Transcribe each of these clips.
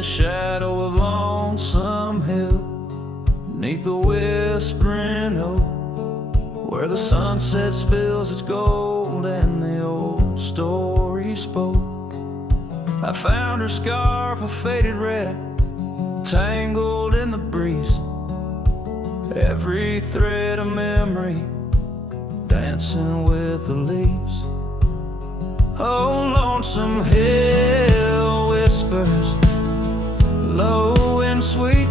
the shadow of Lonesome Hill, neath the whispering oak, where the sunset spills its gold and the old story spoke. I found her scarf of faded red, tangled in the breeze, every thread of memory dancing with the leaves. Oh, Lonesome Hill whispers, low and sweet,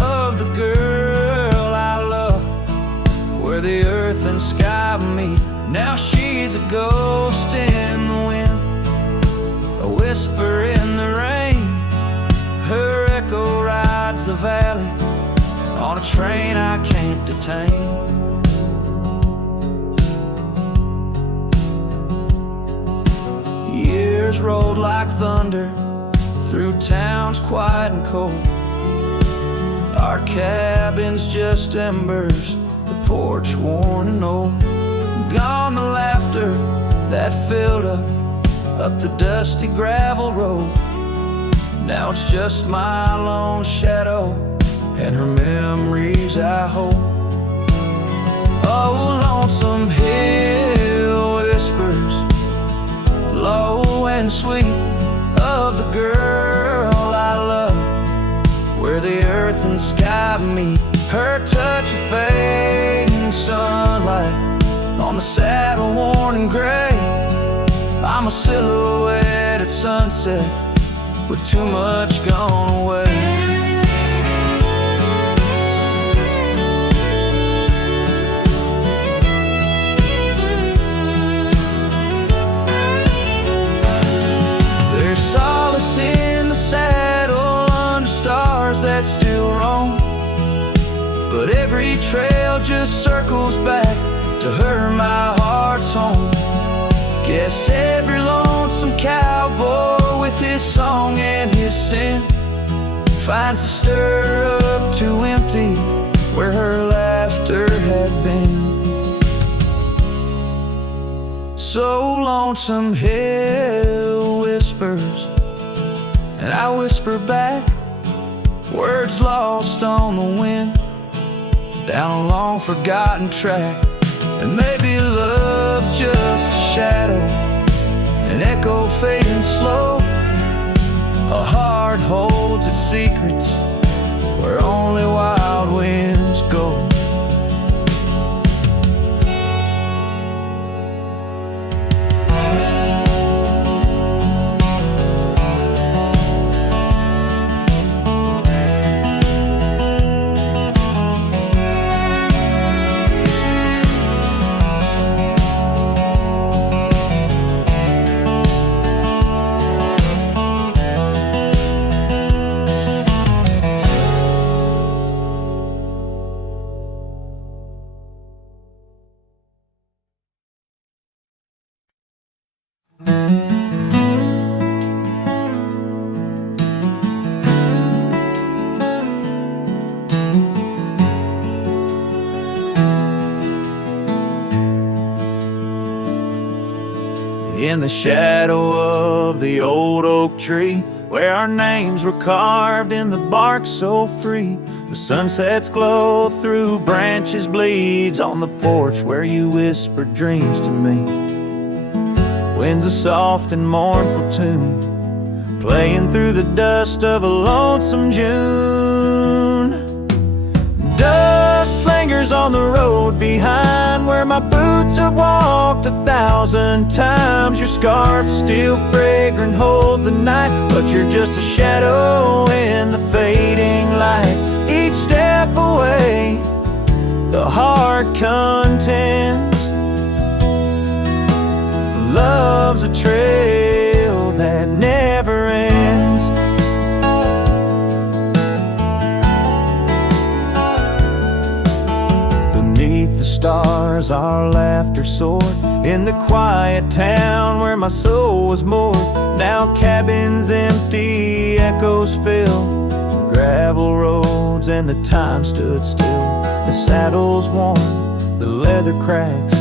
of the girl I love, where the earth and sky meet. Now she's a ghost in the wind, a whisper in the rain. Her echo rides the valley on a train I can't detain. Years rolled like thunder through towns quiet and cold. Our cabin's just embers, the porch worn and old. Gone the laughter that filled up the dusty gravel road. Now it's just my lone shadow and her memories I hold. Oh, Lonesome Hill whispers, low and sweet, of the girl I love, where the earth and sky meet. Her touch of fading sunlight on the saddle worn and gray. I'm a silhouette at sunset with too much gone away. There's solace in the saddle under stars that still roam, but every trail just circles back to her, my heart's home. Guess every lonesome cowboy with his song and his sin finds the stirrup too empty where her laughter had been. So Lonesome Hill whispers, and I whisper back, words lost on the wind, down a long forgotten track. And maybe love's just a shadow, an echo fading slow. A heart holds its secrets where only wild winds go. In the shadow of the old oak tree, where our names were carved in the bark so free, the sunset's glow through branches bleeds on the porch where you whispered dreams to me. Winds a soft and mournful tune, playing through the dust of a lonesome June. Dust lingers on the road behind where my boots have walked 1,000 times. Your scarf still fragrant holds the night, but you're just a shadow in the fading light. Each step away, the heart contends. Love's a trail that never ends. Beneath the stars our laughter soared, in the quiet town where my soul was moored. Now cabins empty, echoes fill gravel roads, and the time stood still. The saddle's worn, the leather cracks,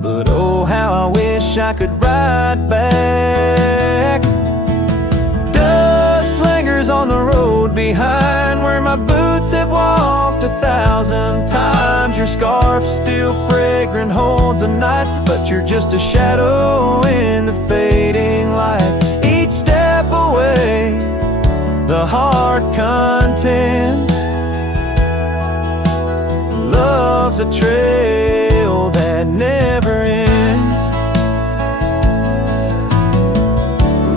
but oh how I wish I could ride back. Dust lingers on the road road behind where my boots have walked 1,000 times. Your scarf still fragrant holds a night, but you're just a shadow in the fading light. Each step away, the heart contends. Love's a trail that never ends.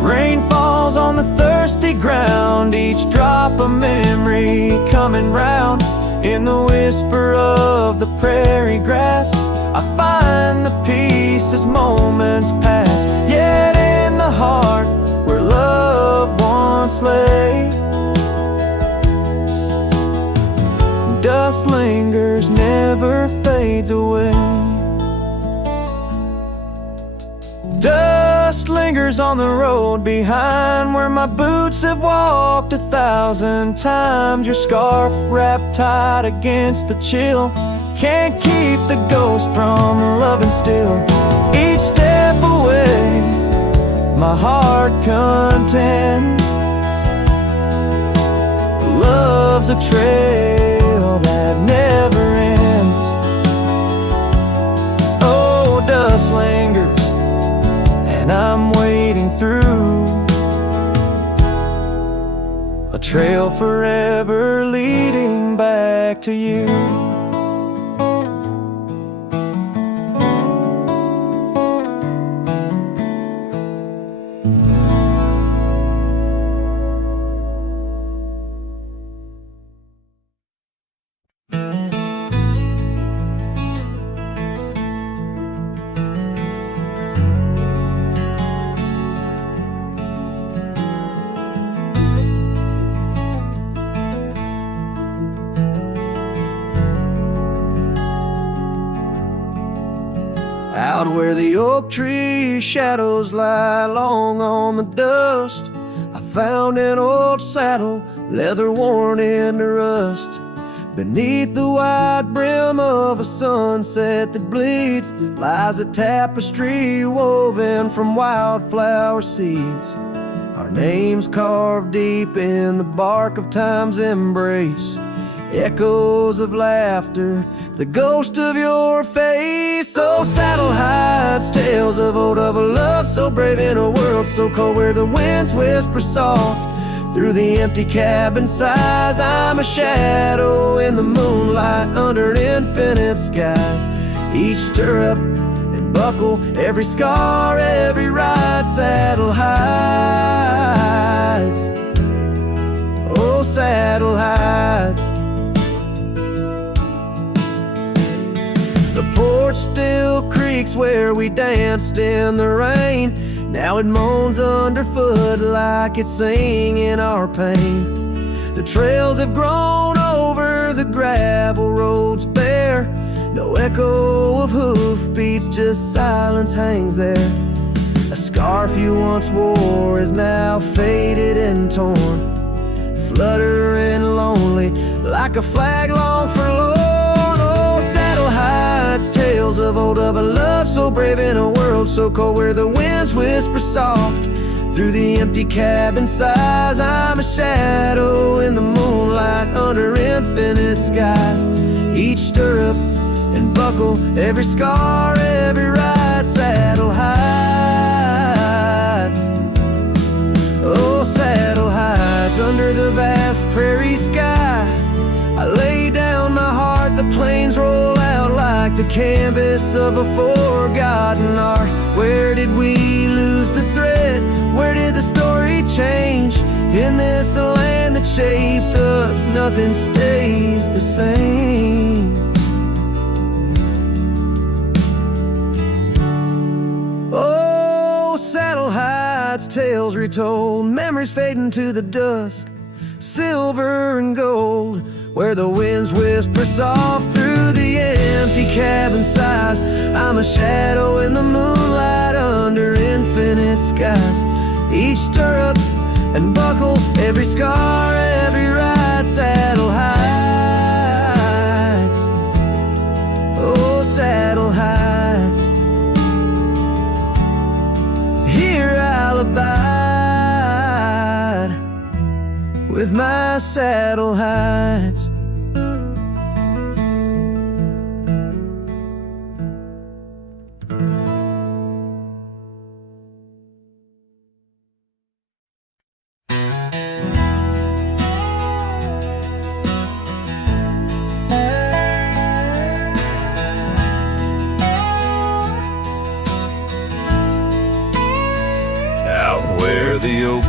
Rain falls on the thirsty ground, each drop a memory coming round. In the whisper of the prairie grass, I find the peace as moments pass. Yet in the heart where love once lay, dust lingers, never fades away. Dust lingers on the road behind where my boots have walked 1,000 times. Your scarf wrapped tight against the chill can't keep the ghost from loving still. Each step away, my heart contends. Love's a trail that never ends. Oh, dust lingers, and I'm wading through a trail forever leading back to you. Out where the oak tree shadows lie long on the dust, I found an old saddle, leather worn into rust. Beneath the wide brim of a sunset that bleeds lies a tapestry woven from wildflower seeds. Our names carved deep in the bark of time's embrace, echoes of laughter, the ghost of your face. Oh, saddle hides tales of old, of a love so brave in a world so cold, where the winds whisper soft through the empty cabin sighs. I'm a shadow in the moonlight under infinite skies. Each stirrup and buckle, every scar, every ride, saddle hides. Oh, saddle hides. The porch still creaks where we danced in the rain. Now it moans underfoot like it's singing our pain. The trails have grown over the gravel roads bare. No echo of hoofbeats, just silence hangs there. A scarf you once wore is now faded and torn, fluttering lonely like a flag long forlorn. Hides tales of old, of a love so brave in a world so cold, where the winds whisper soft through the empty cabin sighs. I'm a shadow in the moonlight under infinite skies. Each stirrup and buckle, every scar, every ride, saddle hides. Oh, saddle hides under the vast prairie sky. I lay down my heart, the plains roll out like the canvas of a forgotten art. Where did we lose the thread? Where did the story change? In this land that shaped us, nothing stays the same. Oh, saddle hides, tales retold, memories fading to the dusk, silver and gold, where the winds whisper soft through the empty cabin sighs. I'm a shadow in the moonlight under infinite skies. Each stirrup and buckle, every scar, every ride, saddle hides. Oh, saddle hides. Here I'll abide with my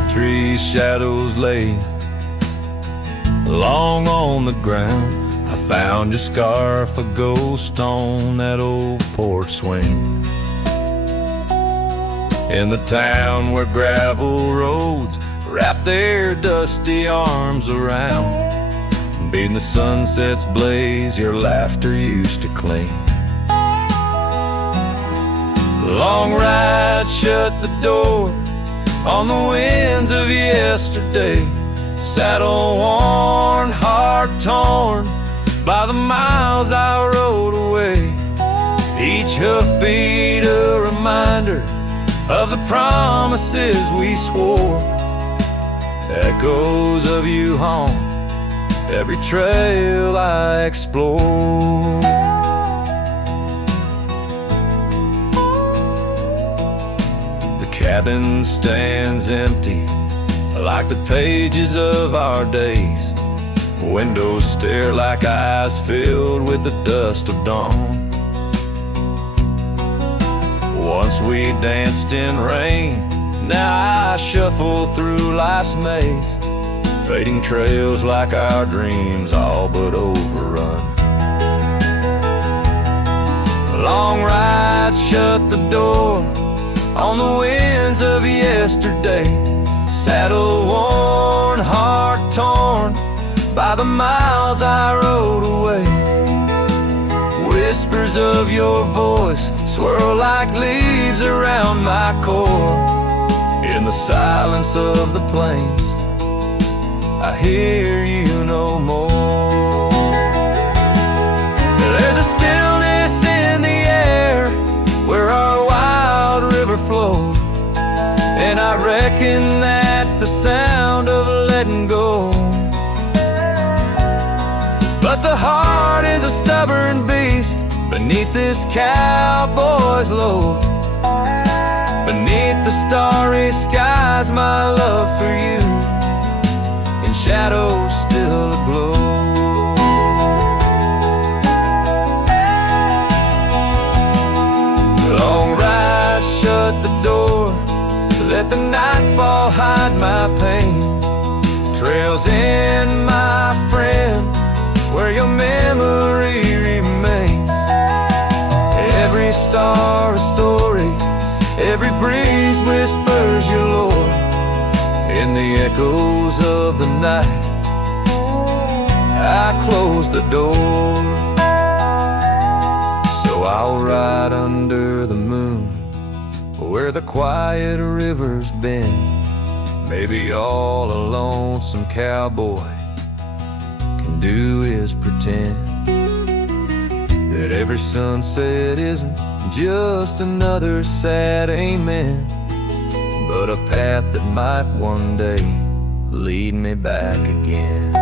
trees' shadows lay long on the ground. I found your scarf, a ghost on that old porch swing. In the town where gravel roads wrap their dusty arms around, beating the sunset's blaze, your laughter used to cling. Long ride shut the door on the winds of yesterday, saddle worn, heart torn by the miles I rode away. Each hoofbeat a reminder of the promises we swore. Echoes of you haunt every trail I explore. The cabin stands empty like the pages of our days. Windows stare like eyes filled with the dust of dawn. Once we danced in rain, now I shuffle through life's maze, fading trails like our dreams all but overrun. Long ride shut the door on the winds of yesterday, saddle worn, heart torn by the miles I rode away. Whispers of your voice swirl like leaves around my core. In the silence of the plains, I hear you no more. There's a stillness in the air where our wild river flowed, and I reckon that's the sound of letting go. But the heart is a stubborn beast beneath this cowboy's load. Beneath the starry skies, my love for you in shadows still aglow. Long ride shut the door, let the nightfall hide my pain. Trails in, my friend, where your memory remains. Every star a story, every breeze whispers your lore. In the echoes of the night, I close the door. So I'll ride under the moon, where the quiet river's been. Maybe all a lonesome cowboy can do is pretend that every sunset isn't just another sad amen, but a path that might one day lead me back again.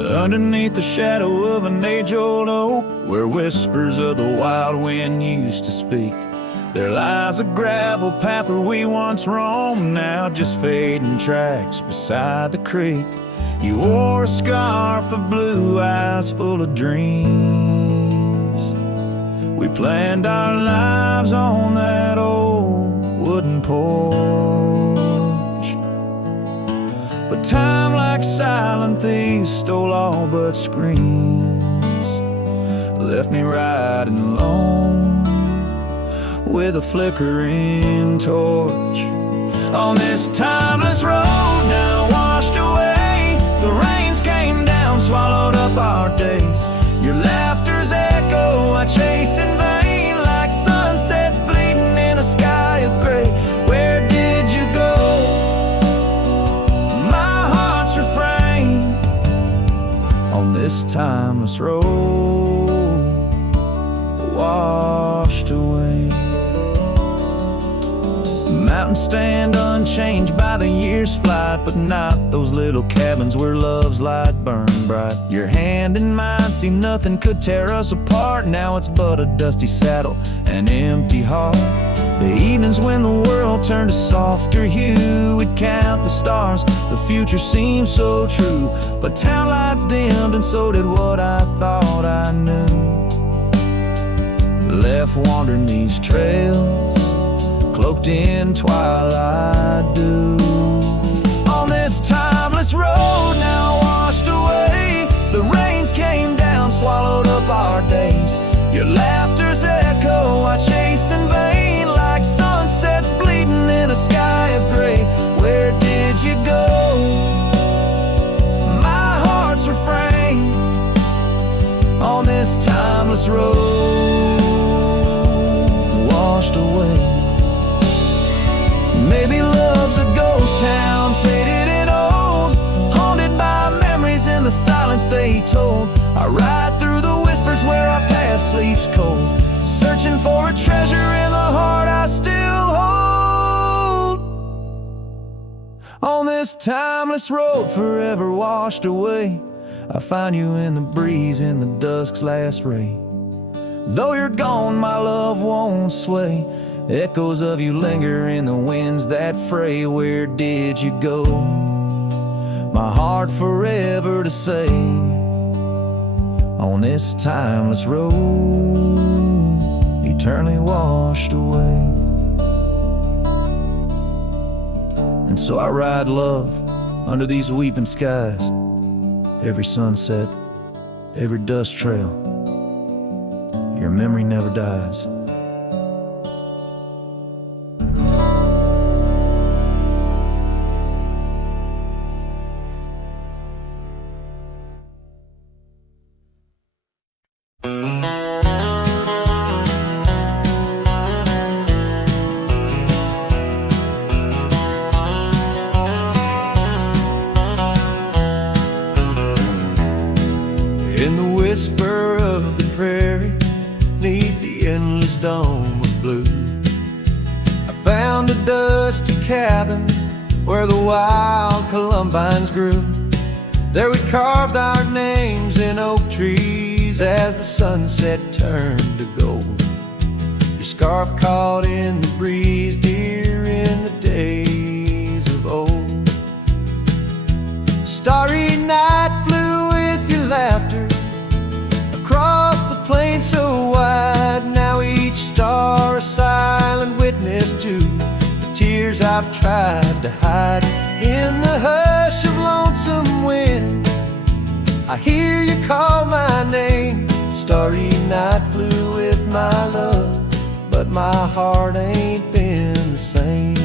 Underneath the shadow of an age-old oak, where whispers of the wild wind used to speak, there lies a gravel path where we once roamed, now just fading tracks beside the creek. You wore a scarf of blue eyes full of dreams. We planned our lives on that old wooden porch, but time like silent thieves stole all but screams, left me riding alone with a flickering torch on this timeless road now washed away. The rains came down, swallowed up our days. Your laughter's echo I chase in vain, like sunsets bleeding in a sky of gray. Where did you go? My heart's refrain on this timeless road washed away. mountains stand unchanged by the year's flight, but not those little cabins where love's light burned bright. Your hand in mine, see nothing could tear us apart. Now it's but a dusty saddle, an empty heart. The evenings when the world turned a softer hue, we'd count the stars, the future seemed so true. But town lights dimmed and so did what I thought I knew. Left wandering these trails, cloaked in twilight dew. On this timeless road now washed away, the rains came down, swallowed up our days. Your laughter's echo I chase in vain, like sunsets bleeding in a sky of gray. Where did you go? My heart's refrain on this timeless road washed away. Maybe love's a ghost town, faded and old, haunted by memories in the silence they told. I ride through the whispers where our past sleeps cold, searching for a treasure in the heart I still hold. On this timeless road forever washed away, I find you in the breeze in the dusk's last ray. Though you're gone, my love won't sway. Echoes of you linger in the winds that fray. Where did you go? My heart forever to say. On this timeless road, eternally washed away. And so I ride love under these weeping skies. Every sunset, every dust trail, your memory never dies. In the whisper of the prairie, neath the endless dome of blue, I found a dusty cabin where the wild columbines grew. There we carved our names in oak trees as the sunset turned to gold. Your scarf caught in the breeze, dear, in the days of old. Starry night flew with your laughter across the plain so wide. Now each star a silent witness to the tears I've tried to hide. In the hush of lonesome wind, I hear you call my name. Starry night flew with my love, but my heart ain't been the same.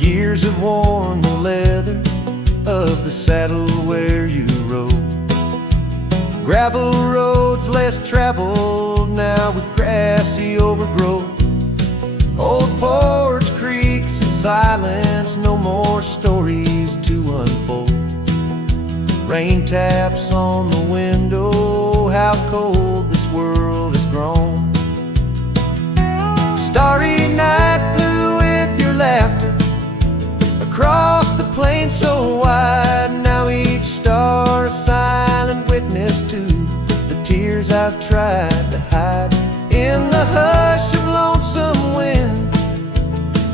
Years have worn the leather of the saddle where you rode. Gravel roads less traveled now with grassy overgrowth. Old porch creaks in silence, no more stories to unfold. Rain taps on the window, how cold this world has grown. Starry night flew with your laughter across the plain so wide. Now each star a silent witness to the tears I've tried to hide. In the hush of lonesome wind,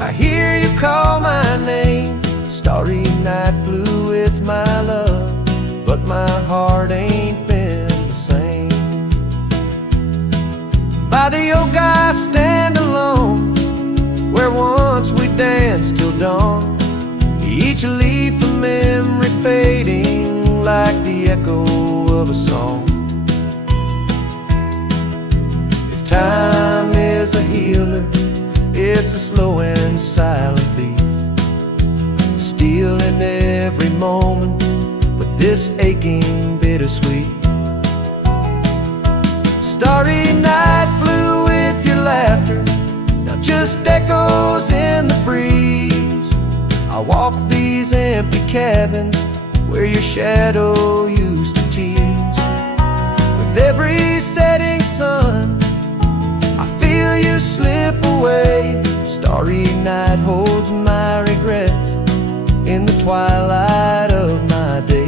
I hear you call my name. Starry night flew with my love, but my heart ain't been the same. By the oak I stand alone, where once we danced till dawn. Each leaf a memory fading like the echo of a song. If time is a healer, it's a slow and silent thief, stealing every moment with this aching bittersweet. Starry night flew with your laughter, now just echoes in the breeze. I walk these empty cabins where your shadow used to tease. setting sun. I feel you slip away. Starry night holds my regrets in the twilight of my days.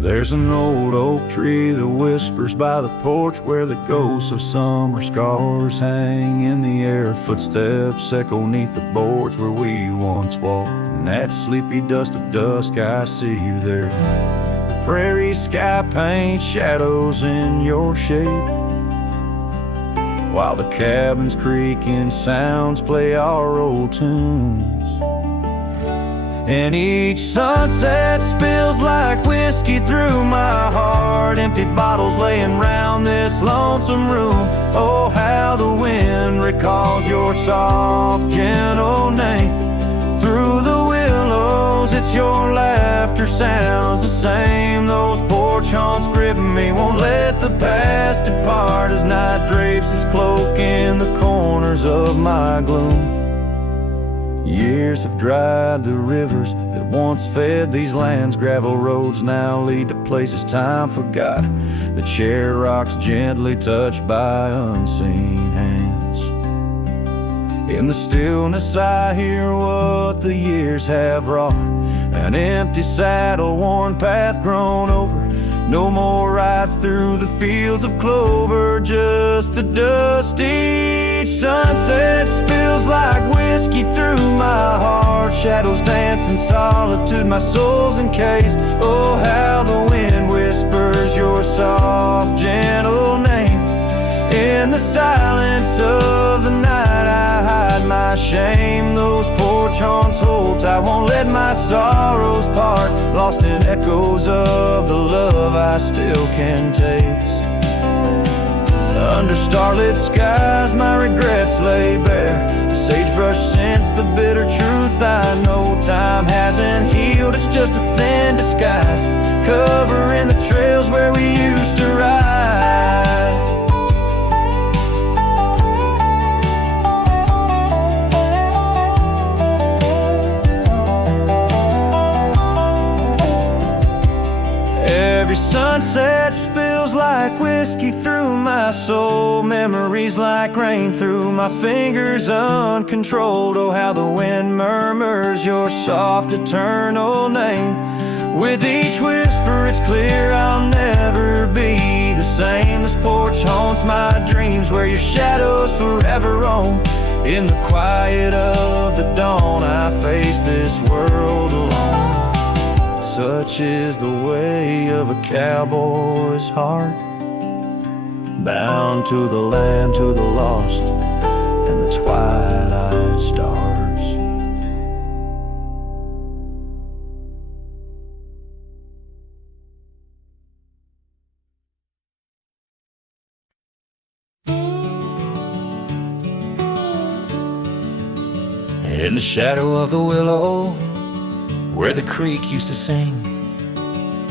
There's an old oak tree that whispers by the porch, where the ghosts of summer scars hang in the air. Footsteps echo neath the boards where we once walked. In that sleepy dust of dusk, I see you there. The prairie sky paints shadows in your shape, while the cabin's creaking sounds play our old tunes. And each sunset spills like whiskey through my heart. Empty bottles laying round this lonesome room. Oh, how the wind recalls your soft, gentle name. Through the willows, it's your laughter sounds the same. Those porch haunts grip me, won't let the past depart, as night drapes its cloak in the corners of my gloom. Years have dried the rivers that once fed these lands. Gravel roads now lead to places time forgot. The chair rocks gently touched by unseen hands. In the stillness I hear what the years have wrought. An empty saddle, worn path grown over. No more rides through the fields of clover, just the dust. Each sunset spills like whiskey through my heart. Shadows dance in solitude, my soul's encased. Oh, how the wind whispers your soft, gentle name. In the silence of the night I hide my shame. Those porch haunts hold tight, won't let my sorrows part. Lost in echoes of the love I still can taste. Under starlit skies my regrets lay bare. The sagebrush scents the bitter truth I know. Time hasn't healed, it's just a thin disguise, covering the trails where we used to ride. Every sunset spills like whiskey through my soul. Memories like rain through my fingers uncontrolled. Oh, how the wind murmurs your soft eternal name. With each whisper it's clear I'll never be the same. This porch haunts my dreams, where your shadows forever roam. In the quiet of the dawn I face this world alone. Such is the way of a cowboy's heart, bound to the land, to the lost, and the twilight stars. In the shadow of the willow, where the creek used to sing,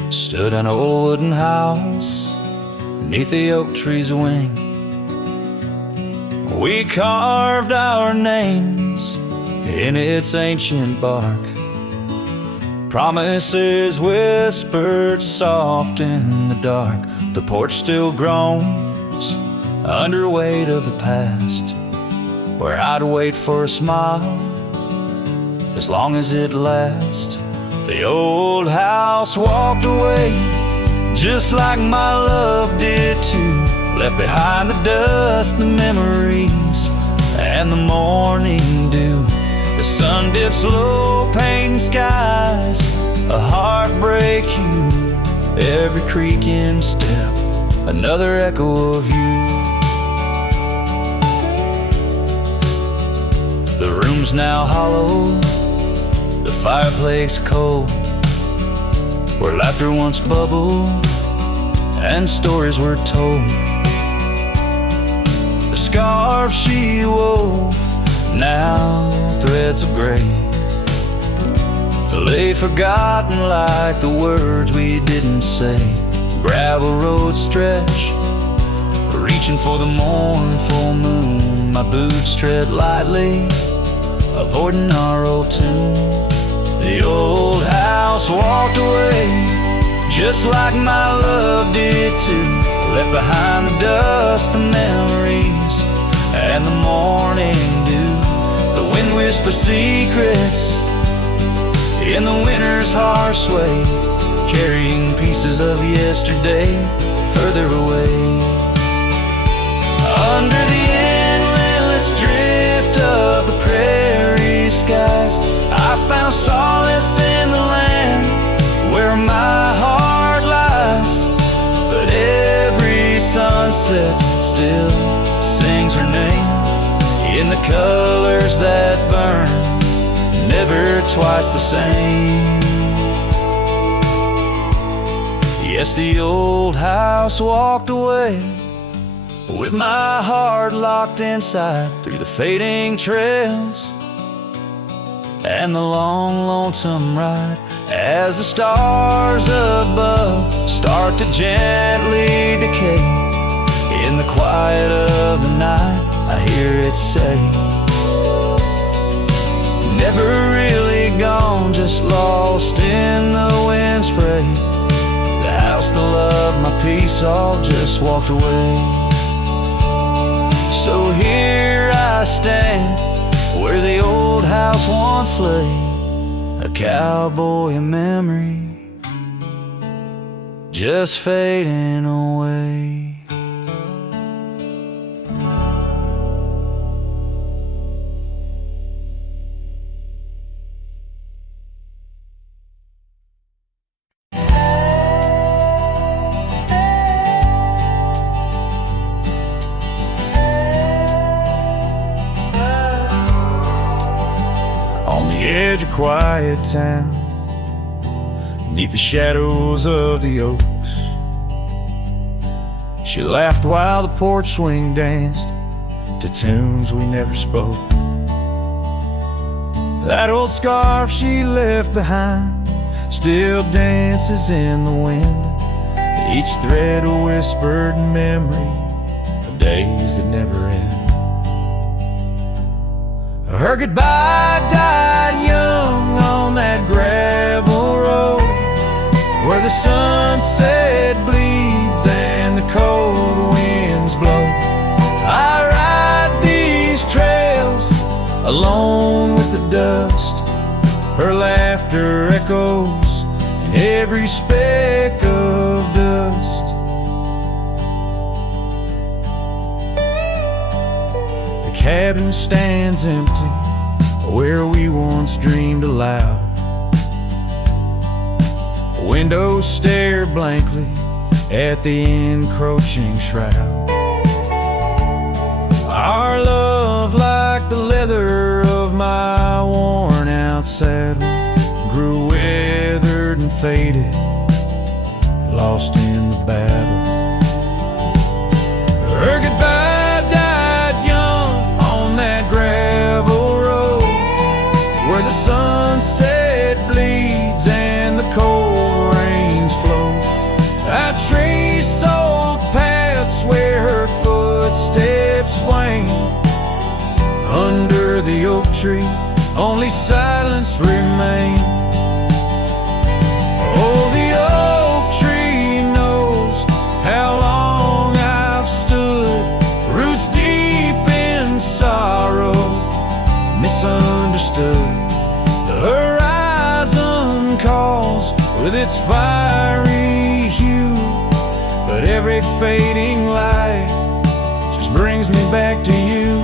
stood an old wooden house beneath the oak tree's wing. We carved our names in its ancient bark, promises whispered soft in the dark. The porch still groans under weight of the past, where I'd wait for a smile as long as it lasts. The old house walked away, just like my love did too. Left behind the dust, the memories, and the morning dew. The sun dips low, painting skies, a heartbreak hue. Every creaking step, another echo of you. The room's now hollow, the fireplace cold, where laughter once bubbled and stories were told. scarf she wove now threads of gray lay forgotten like the words we didn't say. Gravel road stretch, reaching for the mournful moon. My boots tread lightly, avoiding our old tune. The old house walked away, just like my love did too. Left behind the dust, the memories, and the morning dew. The wind whispers secrets in the winter's harsh sway, carrying pieces of yesterday further away. Under the endless drift of the prairie skies, I found solace in the land where my heart lies. But every sunset still sings her name in the colors that burn, never twice the same. Yes, the old house walked away with my heart locked inside, through the fading trails and the long lonesome ride. As the stars above start to gently decay, in the quiet of the night I hear it say, never really gone, just lost in the wind's fray. The house, the love, my peace all just walked away. So here I stand, where the old house once lay, a cowboy in memory, just fading away. Edge of quiet town, neath the shadows of the oaks, she laughed while the porch swing danced to tunes we never spoke. That old scarf she left behind still dances in the wind, each thread a whispered memory of days that never end. Her goodbye died young on that gravel road, where the sunset bleeds and the cold winds blow. I ride these trails alone with the dust, her laughter echoes in every speck of dust. The cabin stands empty where we once dreamed aloud. Windows stare blankly at the encroaching shroud. Our love, like the leather of my worn out saddle, grew weathered and faded, lost in the battle. Her goodbye died young on that gravel road, where the sunset bleeds and the cold rains flow. I trace old paths where her footsteps wane. Under the oak tree, only silence remains. Oh, the oak tree knows how long I've stood, roots deep in sorrow, misunderstood. The horizon calls with its fiery hue, but every fading light just brings me back to you.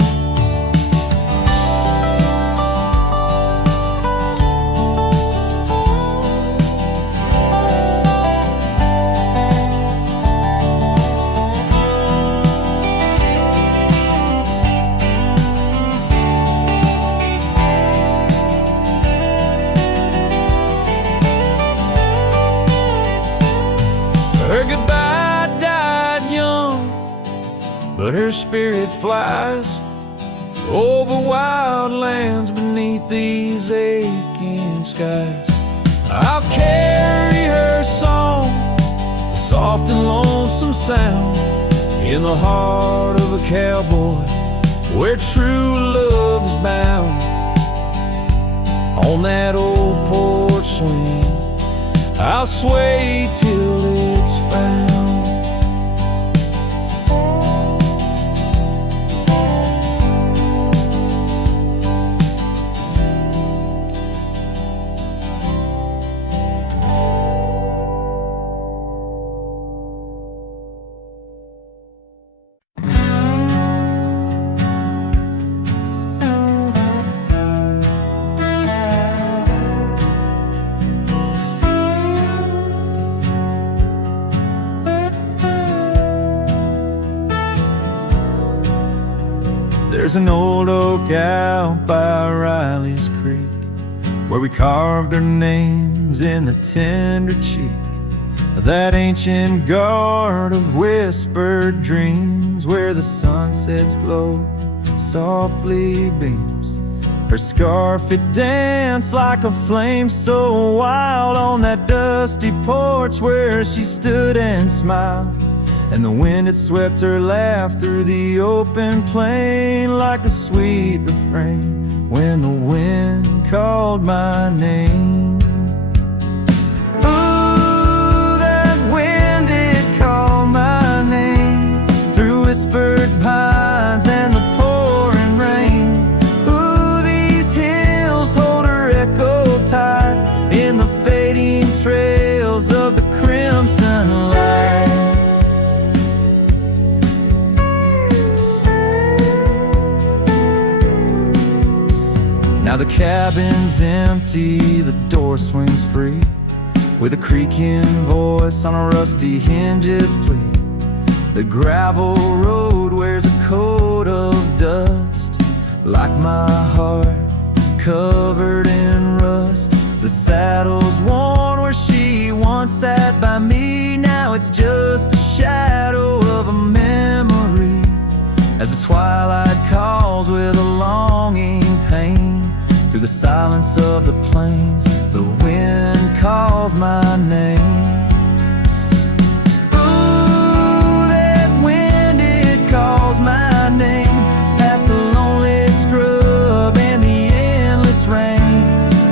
Her goodbye died young, but her spirit flies over wild lands beneath these aching skies. I'll carry her song, a soft and lonesome sound, in the heart of a cowboy where true love is bound. On that old porch swing, I'll sway till it's found. There's an old oak out by Riley's Creek where we carved our names in the tender cheek of that ancient guard of whispered dreams, where the sunset's glow softly beams. Her scarf, it danced like a flame so wild on that dusty porch where she stood and smiled. And the wind had swept her laugh through the open plain like a sweet refrain when the wind called my name. Ooh, that wind did call my name through whispered pines and the pouring rain. Ooh, these hills hold her echo tight in the fading trails of the crimson light. Now the cabin's empty, the door swings free, with a creaking voice on a rusty hinge's plea. The gravel road wears a coat of dust, like my heart, covered in rust. The saddle's worn where she once sat by me, now it's just a shadow of a memory, as the twilight calls with a longing pain. Through the silence of the plains, the wind calls my name. Ooh, that wind, it calls my name, past the lonely scrub and the endless rain.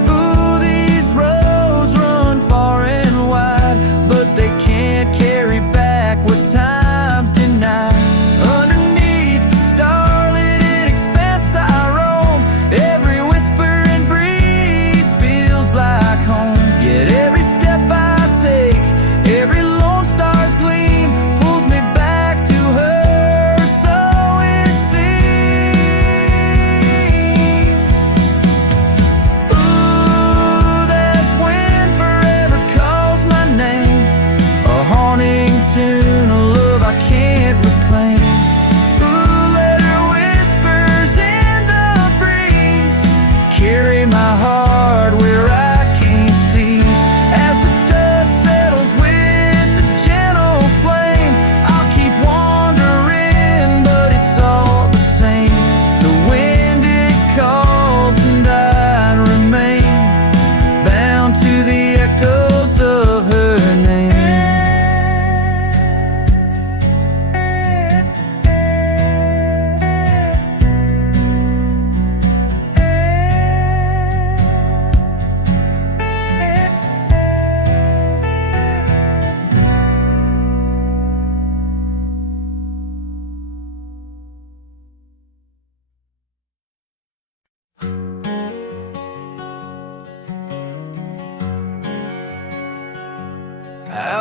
Ooh, these roads run far and wide, but they can't carry back what time's denied. Underneath the starlit expanse I roam, every like home. Yet every step I take, every lone star's gleam pulls me back to her, so it seems. Ooh, that wind forever calls my name, a haunting tune, a love I can't reclaim. Ooh, let her whispers in the breeze carry my heart where I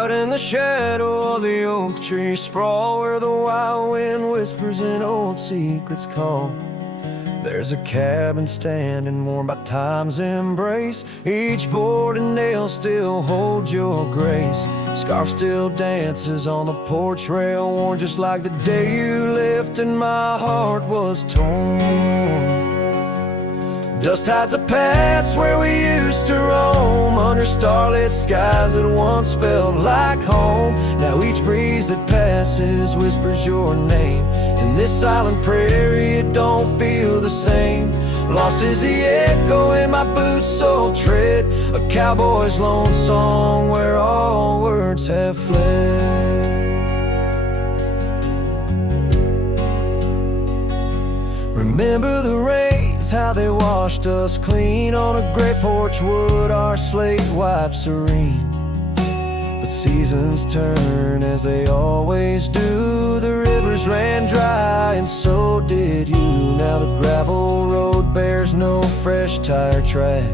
out in the shadow of the oak tree sprawl, where the wild wind whispers and old secrets call. There's a cabin standing warm by time's embrace, each board and nail still holds your grace. Scarf still dances on the porch rail, worn just like the day you left and my heart was torn. Dust hides the past where we used to roam, under starlit skies that once felt like home. Now each breeze that passes whispers your name in this silent prairie it don't feel the same. Lost is the echo in my boots' sole tread, a cowboy's lone song where all words have fled. Remember the rains, how they washed us clean on a gray porch wood, our slate white serene. But seasons turn as they always do. The rivers ran dry and so did you. Now the gravel road bears no fresh tire track.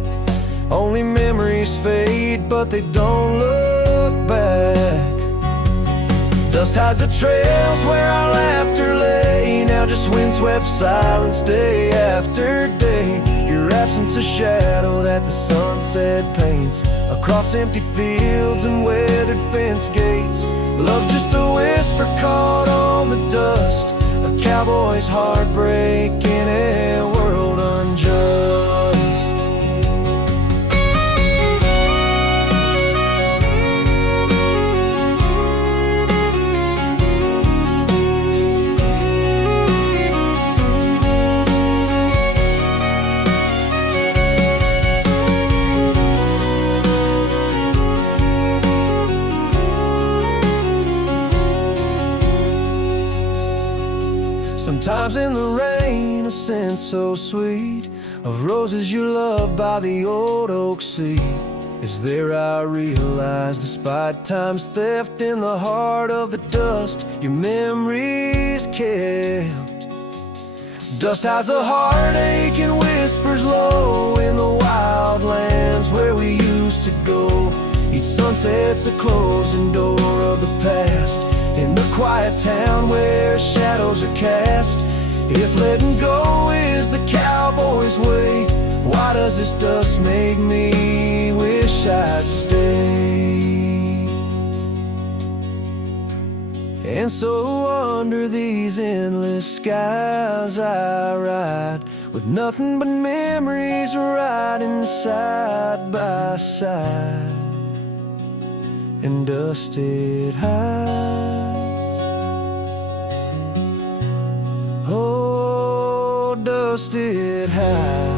Only memories fade, but they don't look back. Dust hides the trails where our laughter lay. Now just windswept silence day after day. Your absence a shadow that the sunset paints across empty fields and weathered fence gates. Love's just a whisper caught on the dust, a cowboy's heartbreak in a world unjust. Sometimes in the rain, a scent so sweet of roses you loved by the old oak seat is there. I realize, despite time's theft in the heart of the dust, your memories kept. Dust hides the heartache and whispers low in the wild lands where we used to go. Each sunset's a closing door of the past in the quiet town where shadows are cast. If letting go is the cowboy's way, why does this dust make me wish I'd stay? And so under these endless skies I ride, with nothing but memories riding side by side, and dust it hides. Oh, dust it hides.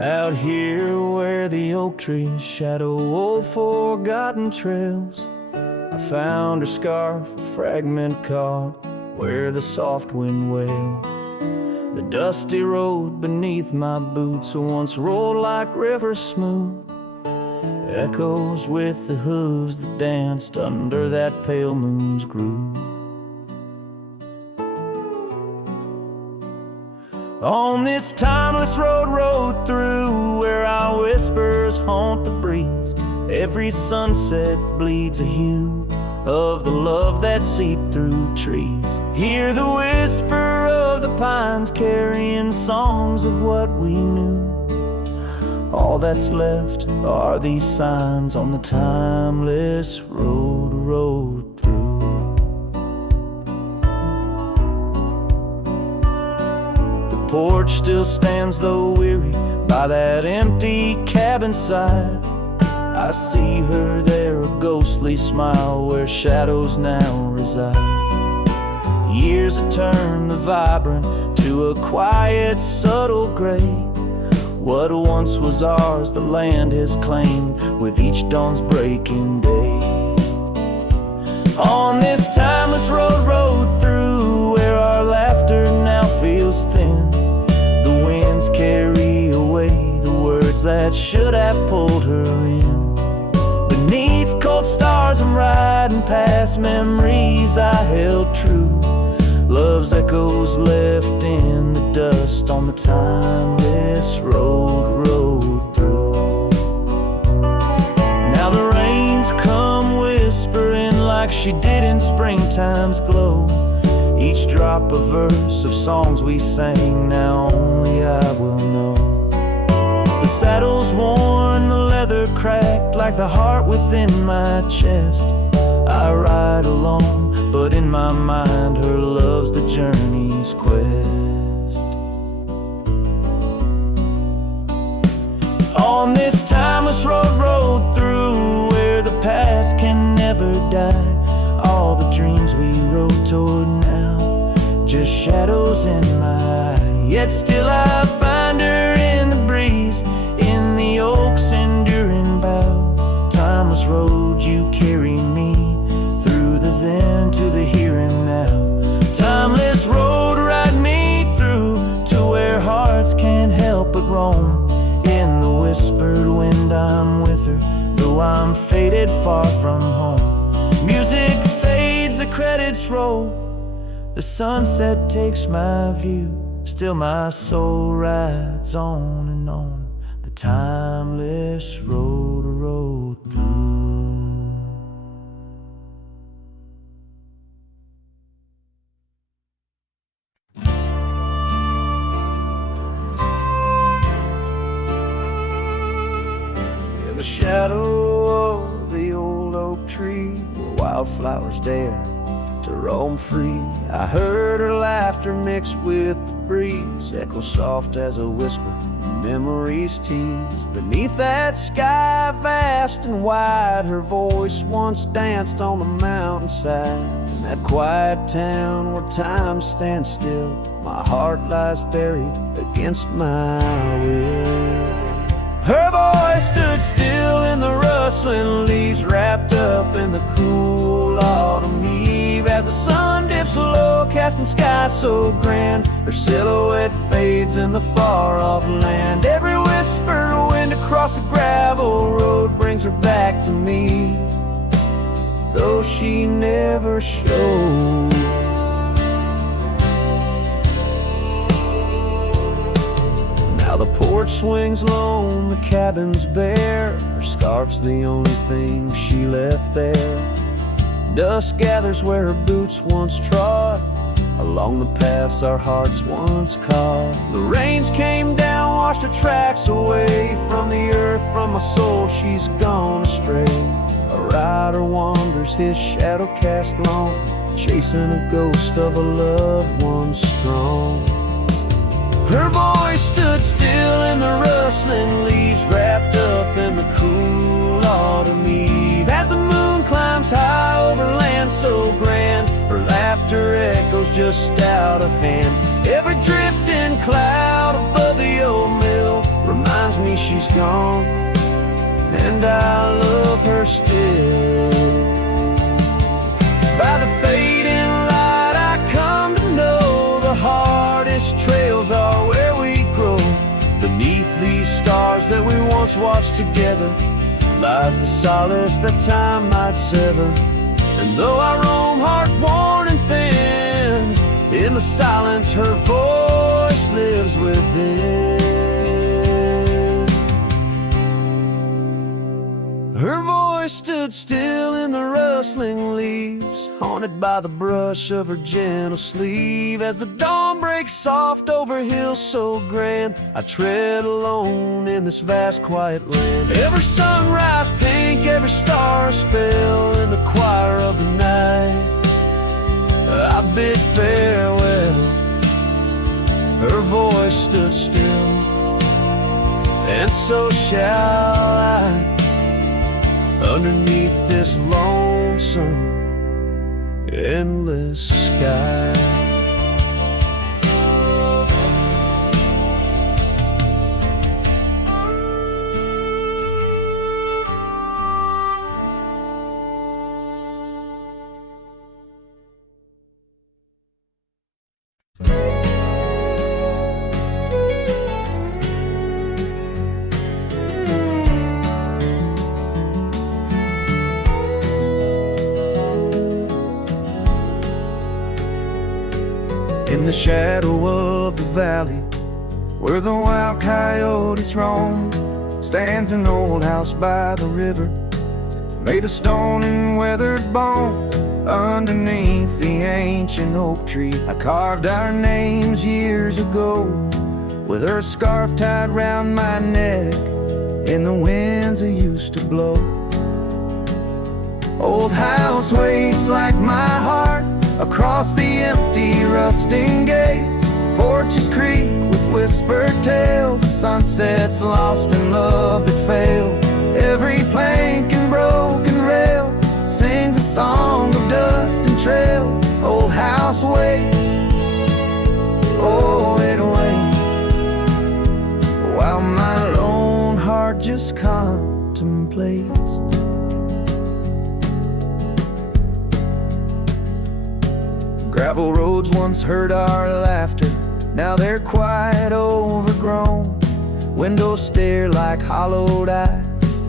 Out here where the oak trees shadow old forgotten trails, I found her scarf, a fragment caught where the soft wind wails. The dusty road beneath my boots once rolled like rivers smooth, echoes with the hooves that danced under that pale moon's groove. On this timeless road rode through, where our whispers haunt the breeze. Every sunset bleeds a hue of the love that seeped through trees. Hear the whisper of the pines carrying songs of what we knew. All that's left are these signs on the timeless road rode through. Porch still stands though weary by that empty cabin side. I see her there, a ghostly smile where shadows now reside. Years have turned the vibrant to a quiet, subtle gray. What once was ours, the land has claimed with each dawn's breaking day. On this timeless road rode through, where our laughter now feels thin. The winds carry away the words that should have pulled her in. Beneath cold stars I'm riding past memories I held true. Love's echoes left in the dust on the timeless road rode through. Now the rains come whispering like she did in springtime's glow. Each drop a verse of songs we sang, now only I will know. The saddle's worn, the leather cracked, like the heart within my chest. I ride alone, but in my mind her love's the journey's quest. On this timeless road through where the past can never die, all the dreams we rode toward now, just shadows in my eye. Yet still I find her in the breeze, in the oak's enduring bough. Timeless road, you carry me through the then to the here and now. Timeless road, ride me through to where hearts can't help but roam. In the whispered wind I'm with her, though I'm faded far from home. Music fades, the credits roll, the sunset takes my view. Still my soul rides on and on, the timeless road I rode through. In the shadow of the old oak tree, where wildflowers dare to roam free, I heard her laughter mixed with the breeze, echo soft as a whisper, memories tease. Beneath that sky vast and wide, her voice once danced on the mountainside. In that quiet town where time stands still, my heart lies buried against my will. Her voice stood still in the rustling leaves, wrapped up in the cool autumn eve. As the sun dips low, casting sky so grand, her silhouette fades in the far-off land. Every whisper wind across the gravel road brings her back to me, though she never showed. Now the porch swings lone, the cabin's bare, her scarf's the only thing she left there. Dust gathers where her boots once trod, along the paths our hearts once caught. The rains came down, washed her tracks away from the earth, from my soul she's gone astray. A rider wanders, his shadow cast long, chasing a ghost of a loved one strong. Her voice stood still in the rustling leaves, wrapped up in the cool autumn eve. As the moon climbs high over land so grand, her laughter echoes just out of hand. Every drifting cloud above the old mill reminds me she's gone, and I love her still. By the fading light I come to know the hardest trails are where we grow. Beneath these stars that we once watched together lies the solace that time might sever. And though I roam heart worn and thin, in the silence her voice lives within. Her voice stood still in the rustling leaves, haunted by the brush of her gentle sleeve. As the dawn breaks soft over hills so grand, I tread alone in this vast quiet land. Every sunrise pink, every star a spell, in the choir of the night I bid farewell. Her voice stood still, and so shall I, underneath this lonesome, endless sky. In the shadow of the valley, where the wild coyotes roam, stands an old house by the river, made of stone and weathered bone. Underneath the ancient oak tree, I carved our names years ago, with her scarf tied round my neck in the winds that used to blow. Old house waits like my heart across the empty road. rusting gates, porches creak with whispered tales of sunsets lost in love that failed. Every plank and broken rail sings a song of dust and trail. Old house waits, oh it waits, while my lone heart just contemplates. Gravel roads once heard our laughter, now they're quite overgrown. Windows stare like hollowed eyes,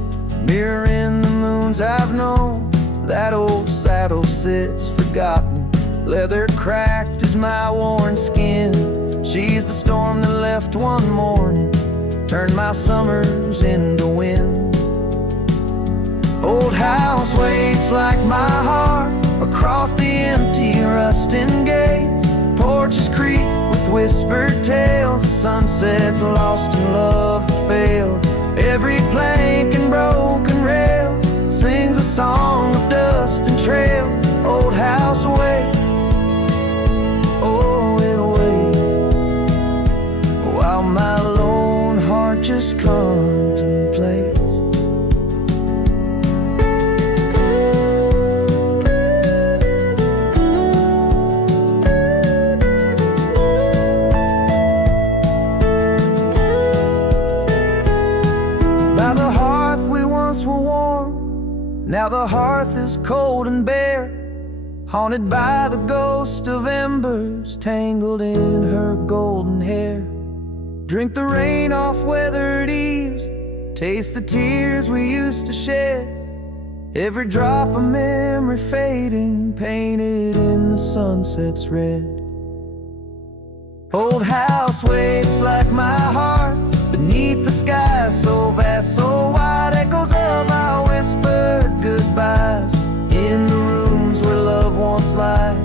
mirroring the moons I've known. That old saddle sits forgotten, leather cracked as my worn skin. She's the storm that left one morning, turned my summers into wind. Old house waits like my heart across the empty rusting gates, porches creak with whispered tales of sunsets lost in love that failed. Every plank and broken rail sings a song of dust and trail. Old house waits, oh it waits, while my lone heart just contemplates. Now the hearth is cold and bare, haunted by the ghost of embers tangled in her golden hair. Drink the rain off weathered eaves, taste the tears we used to shed. Every drop of memory fading, painted in the sunset's red. Old house waits like my heart beneath the sky so vast, so wide. Echoes of our whispered goodbyes in the rooms where love once lied.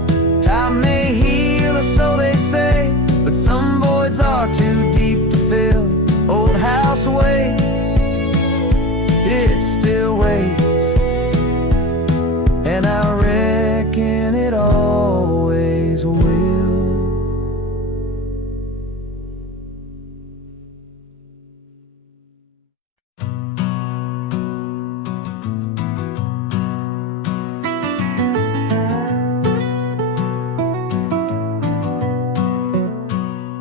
Time may heal, or so they say, but some voids are too deep to fill. Old house waits, it still waits, and I reckon it always will.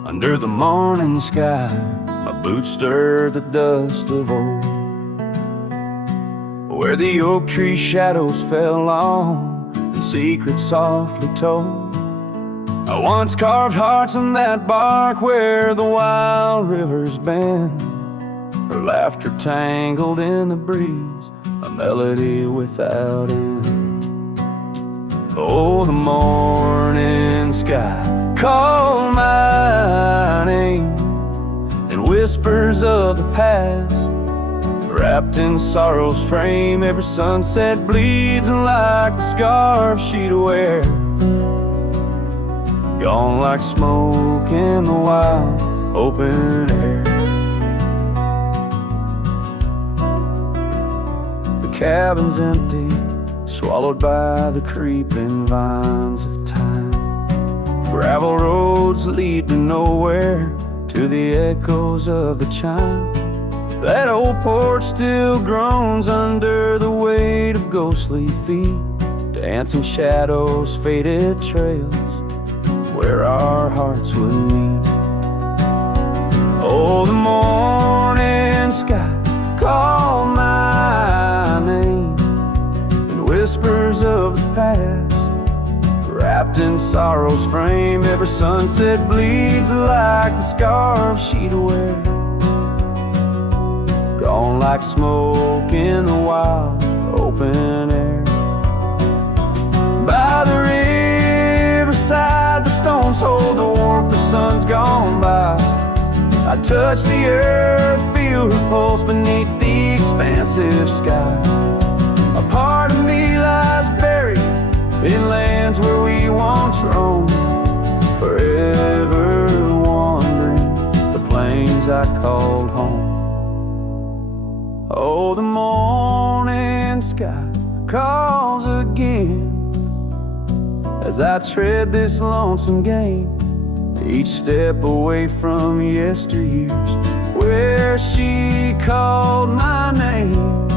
Under the morning sky, my boots stir the dust of old, where the oak tree shadows fell long and secrets softly told. I once carved hearts on that bark where the wild rivers bend, her laughter tangled in the breeze, a melody without end. Oh, the morning sky call my name, and whispers of the past, wrapped in sorrow's frame. Every sunset bleeds like the scarf she'd wear, gone like smoke in the wild open air. The cabin's empty, swallowed by the creeping vines of time. Gravel roads lead to nowhere, to the echoes of the chime. That old porch still groans under the weight of ghostly feet, dancing shadows, faded trails where our hearts would meet. Oh, the morning sky call my name, and whispers of the past, wrapped in sorrow's frame. Every sunset bleeds like the scarf she'd wear, gone like smoke in the wild open air. By the riverside, the stones hold the warmth, the sun's gone by. I touch the earth, feel her pulse beneath the expansive sky. A part of me lies buried in lands where we once roamed, forever wandering the plains I called home. Oh, the morning sky calls again as I tread this lonesome game, each step away from yesteryears, where she called my name.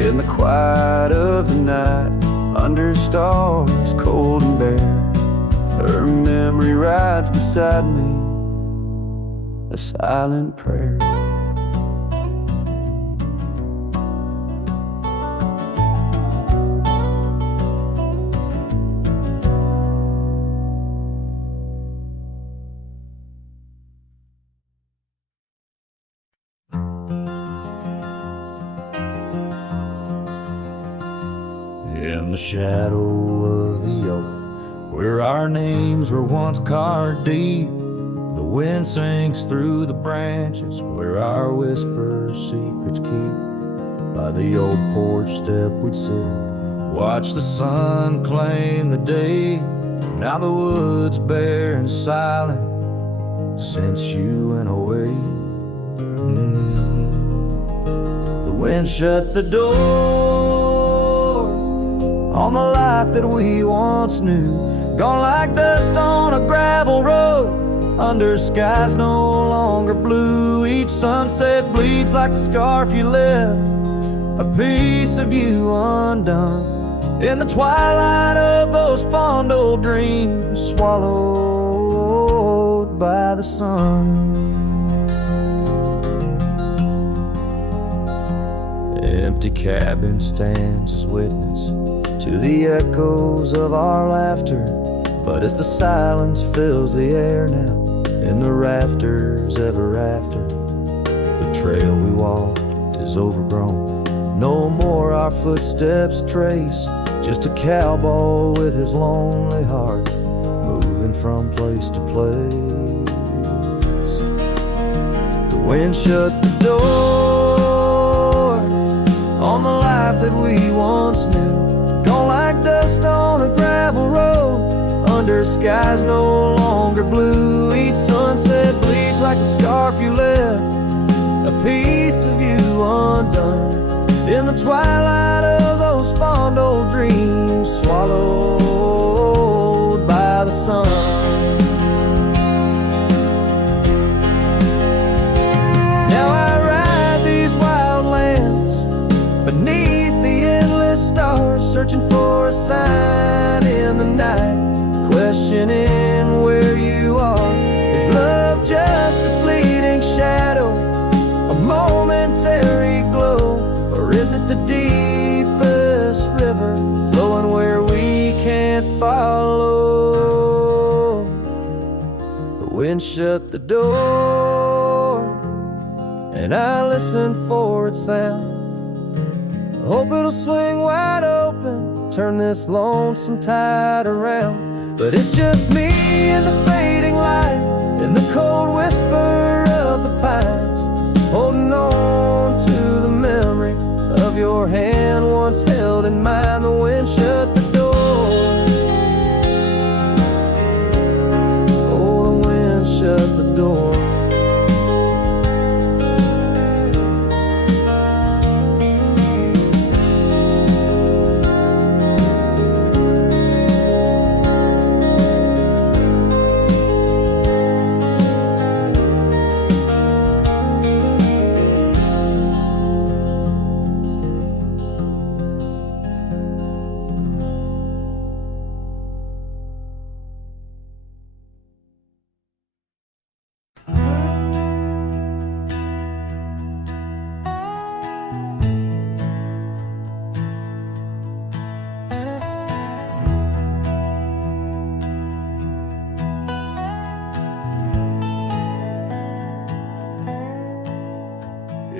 In the quiet of the night, under stars cold and bare, her memory rides beside me, a silent prayer. In the shadow of the oak, where our names were once carved deep, the wind sinks through the branches, where our whispers secrets keep. By the old porch step we'd sit, watch the sun claim the day. Now the wood's bare and silent since you went away. The wind shut the door on the life that we once knew, gone like dust on a gravel road, under skies no longer blue. Each sunset bleeds like the scarf you left, a piece of you undone. In the twilight of those fond old dreams, swallowed by the sun. Empty cabin stands as witness to the echoes of our laughter, but as the silence fills the air now, in the rafters ever after, the trail we walked is overgrown. No more our footsteps trace, just a cowboy with his lonely heart, moving from place to place. The wind shut the door on the life that we once knew, gone like dust on a gravel road, under skies no longer blue. Each sunset bleeds like the scarf you left, a piece of you undone. In the twilight of those fond old dreams, swallowed by the sun. Now I ride these wild lands beneath the endless stars, searching for a sign in the night, questioning where you are. Is love just a fleeting shadow, a momentary glow, or is it the deepest river flowing where we can't follow? The wind shut the door, and I listen for its sound. I hope it'll swing wide open, turn this lonesome tide around. But it's just me in the fading light, in the cold whisper of the pines, holding on to the memory of your hand once held in mine. The wind shut the door. Oh, the wind shut the door.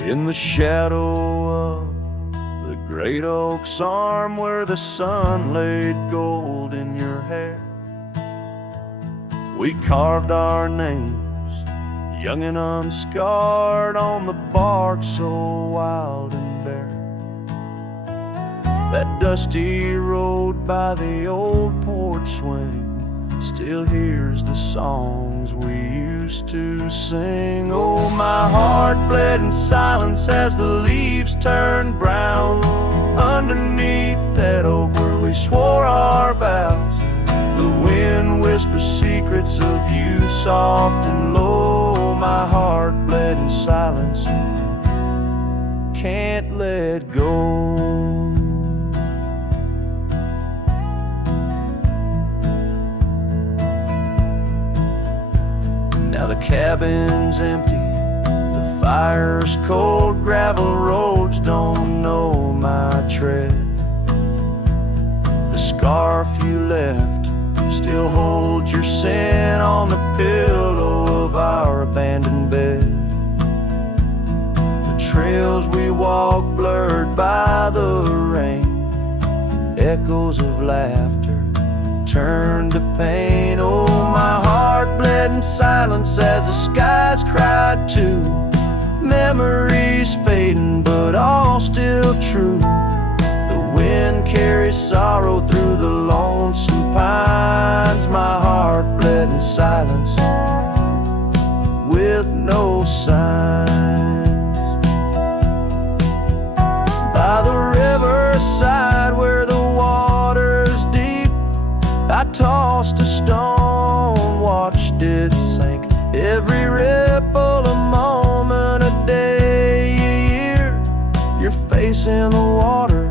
In the shadow of the great oak's arm, where the sun laid gold in your hair, we carved our names, young and unscarred, on the bark so wild and bare. That dusty road by the old porch swing still hears the songs we used to sing. Oh, my heart bled in silence as the leaves turned brown underneath that oak where we swore our vows. The wind whispers secrets of you soft and low. My heart bled in silence, can't let go. Now the cabin's empty, the fire's cold, gravel roads don't know my tread. The scarf you left still holds your scent on the pillow of our abandoned bed. The trails we walk blurred by the rain, echoes of laughter turned to pain. Oh, my heart bled in silence as the skies cried too. Memories fading, but all still true. The wind carries sorrow through the lonesome pines. My heart bled in silence with no signs. By the riverside where the water's deep, I tossed a stone, watched it sink. Every ripple a moment, a day, a year. Your face in the water,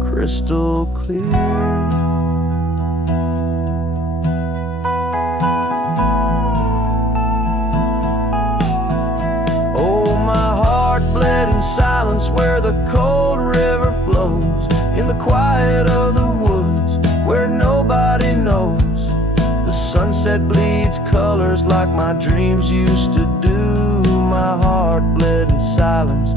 crystal clear. Oh, my heart bled in silence where the cold river flows, in the quiet of the woods where nobody knows. The sunset bleeds colors like my dreams used to do. My heart bled in silence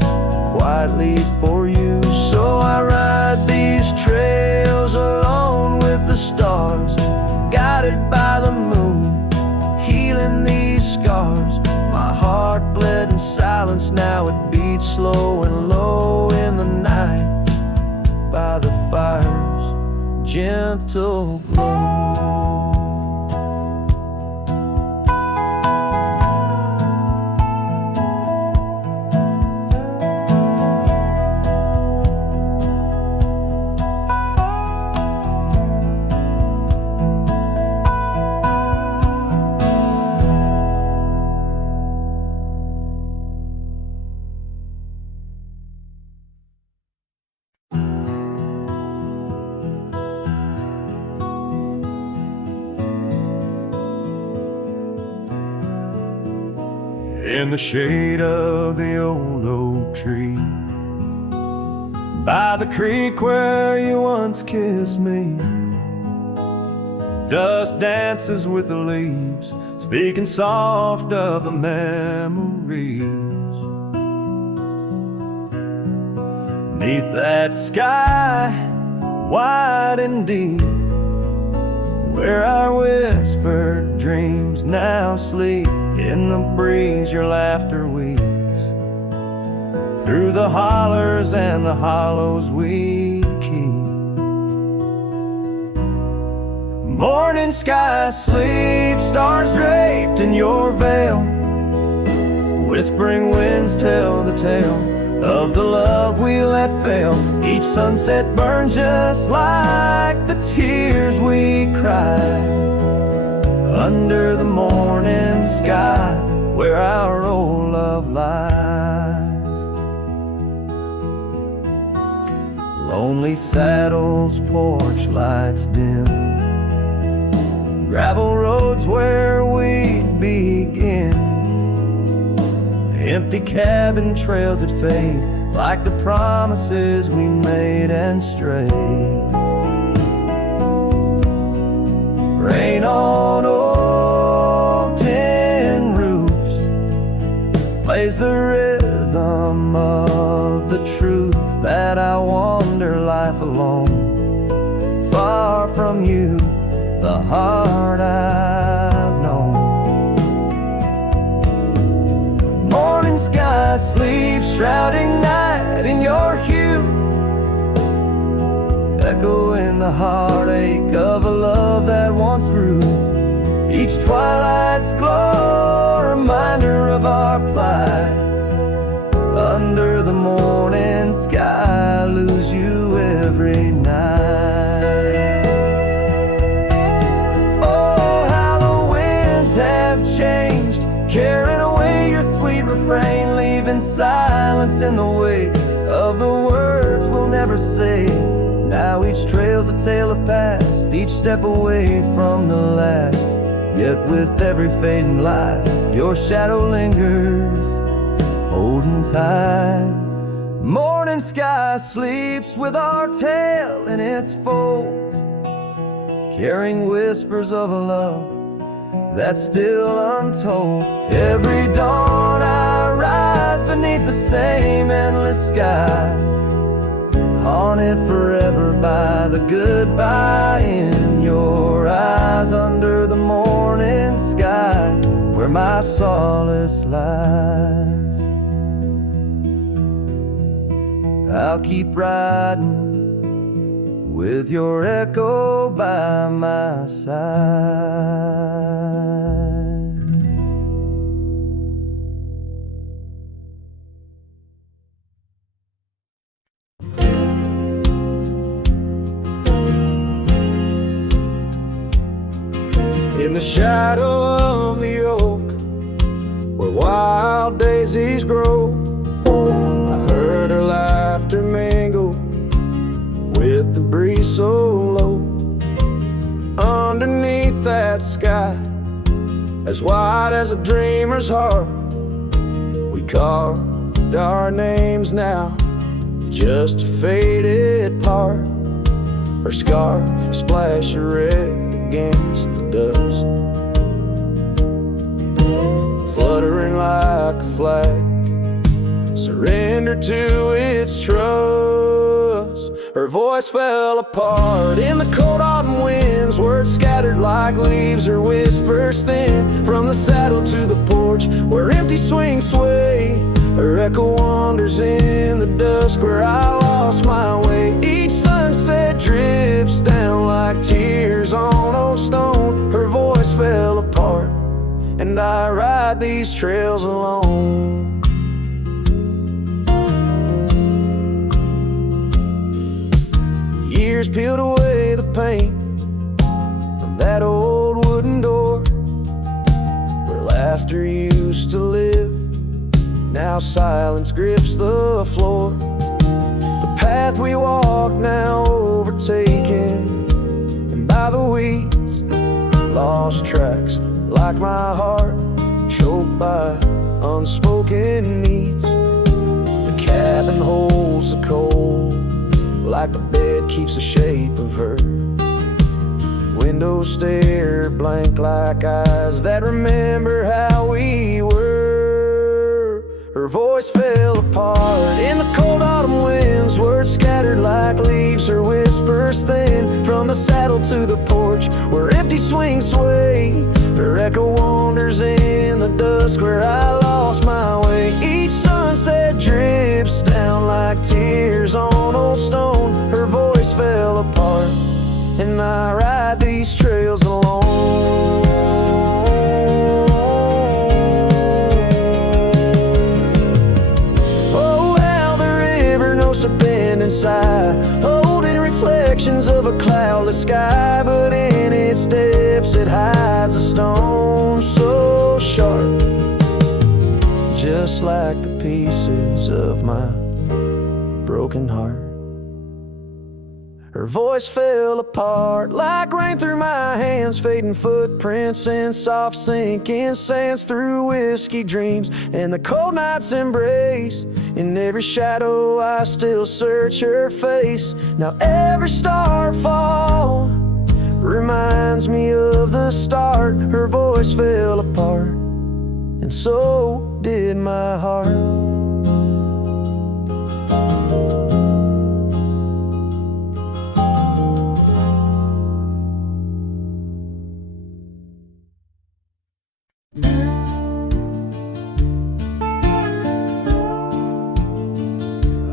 quietly for you. So I ride these trails alone with the stars, guided by the moon, healing these scars. My heart bled in silence, now it beats slow and low in the night by the fire's gentle glow. In the shade of the old oak tree, by the creek where you once kissed me, dust dances with the leaves, speaking soft of the memories. Neath that sky, wide and deep, where our whispered dreams now sleep. In the breeze your laughter weaves, through the hollers and the hollows we'd keep. Morning sky sleep, stars draped in your veil, whispering winds tell the tale of the love we let fail. Each sunset burns just like the tears we cried under the morning sky where our old love lies. Lonely saddles, porch lights dim, gravel roads where we'd begin, empty cabin trails that fade like the promises we made and strayed. Rain on old tin roofs plays the rhythm of the truth that I wander life alone, far from you, the heart I've known. Morning sky sleeps, shrouding night in your hue, echoing the heartache of a love that once grew. Each twilight's glow, a reminder of our plight. Under the morning sky, I lose you every night. have changed, carrying away your sweet refrain, leaving silence in the wake of the words we'll never say. Now each trail's a tale of past, each step away from the last. Yet with every fading light, your shadow lingers, holding tight. Morning sky sleeps with our tale in its folds, carrying whispers of a love that's still untold. Every dawn I rise beneath the same endless sky, haunted forever by the goodbye in your eyes. Under the morning sky, where my solace lies, I'll keep riding with your echo by my side. In the shadow of the oak, where wild daisies grow, I heard her laughter mingle with the breeze so low. Underneath that sky, as wide as a dreamer's heart, we carved our names now, just a faded part. Her scarf a splash of red against the dust, fluttering like a flag, surrender to its trust. Her voice fell apart in the cold autumn winds, words scattered like leaves, her whispers thin. From the saddle to the porch, where empty swings sway, her echo wanders in the dusk, where I lost my way. Each sunset drips down like tears on old stone. Her voice fell apart, and I ride these trails alone. Years peeled away the paint from that old wooden door, where laughter used to live. Now silence grips the floor. The path we walk now overtaken, and by the weeds, lost tracks like my heart, choked by unspoken needs. The cabin holds the cold, like the bed keeps the shape of her. Windows stare blank like eyes that remember how we were. Her voice fell apart in the cold autumn winds, words scattered like leaves, her whispers thin. From the saddle to the porch, where empty swings sway, her echo wanders in the dusk, where I lost my way. Each sunset drips down like tears on old stone. Her voice fell apart, and I ride these trails alone. Oh, how the river knows to bend inside, holding reflections of a cloudless sky. But in its depths it hides a stone so sharp, just like the pieces of my broken heart. Her voice fell apart like rain through my hands, fading footprints in soft sinking sands, through whiskey dreams and the cold night's embrace. In every shadow I still search her face. Now every starfall reminds me of the start. Her voice fell apart, and so did my heart.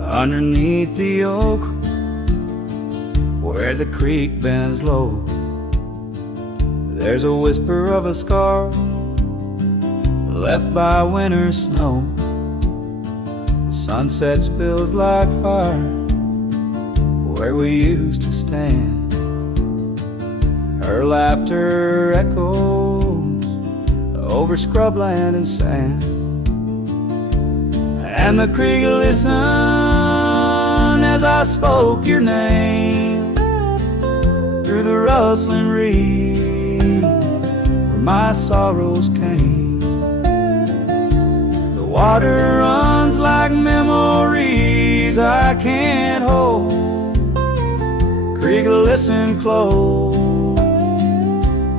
Underneath the oak, where the creek bends low, there's a whisper of a scar left by winter's snow. The sunset spills like fire where we used to stand. Her laughter echoes over scrubland and sand. And the creek listened as I spoke your name through the rustling reeds where my sorrows came. The water runs like memories I can't hold. Creek, listen close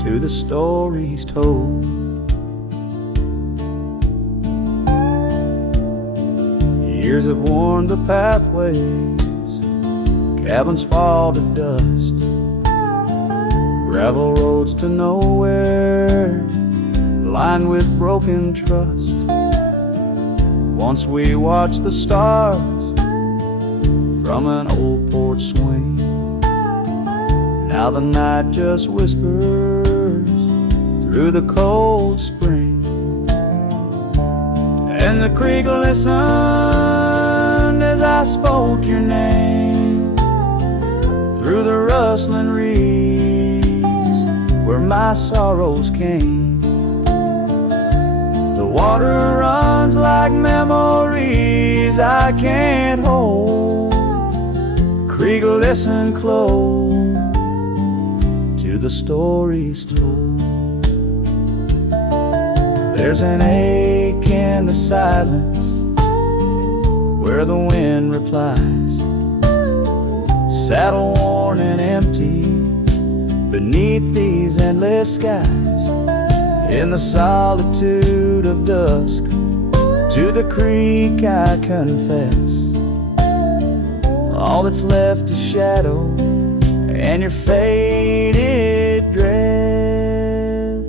to the stories told. Years have worn the pathways, cabins fall to dust, gravel roads to nowhere, lined with broken trust. Once we watched the stars from an old porch swing. Now the night just whispers through the cold spring. And the creek listened as I spoke your name through the rustling reeds where my sorrows came. The water runs like memories I can't hold. Creek, listen close to the stories told. There's an ache in the silence where the wind replies, saddle worn and empty beneath these endless skies. In the solitude of dusk, to the creek I confess, all that's left is shadow and your faded dress.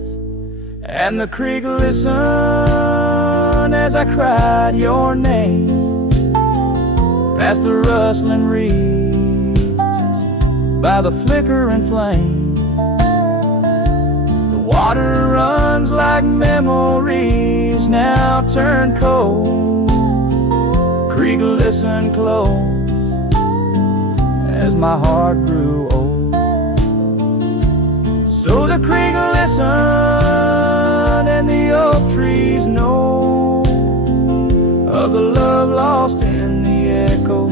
And the creek listened as I cried your name past the rustling reeds by the flickering flame. The water runs like memories now turn cold. Creek, listen close as my heart grew old. So the creek listened and the oak trees know of the love lost in the echo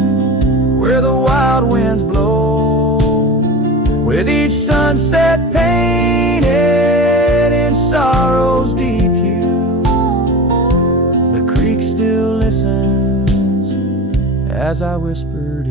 where the wild winds blow, with each sunset painted in sorrow's deep hue. The creek still listens as I whispered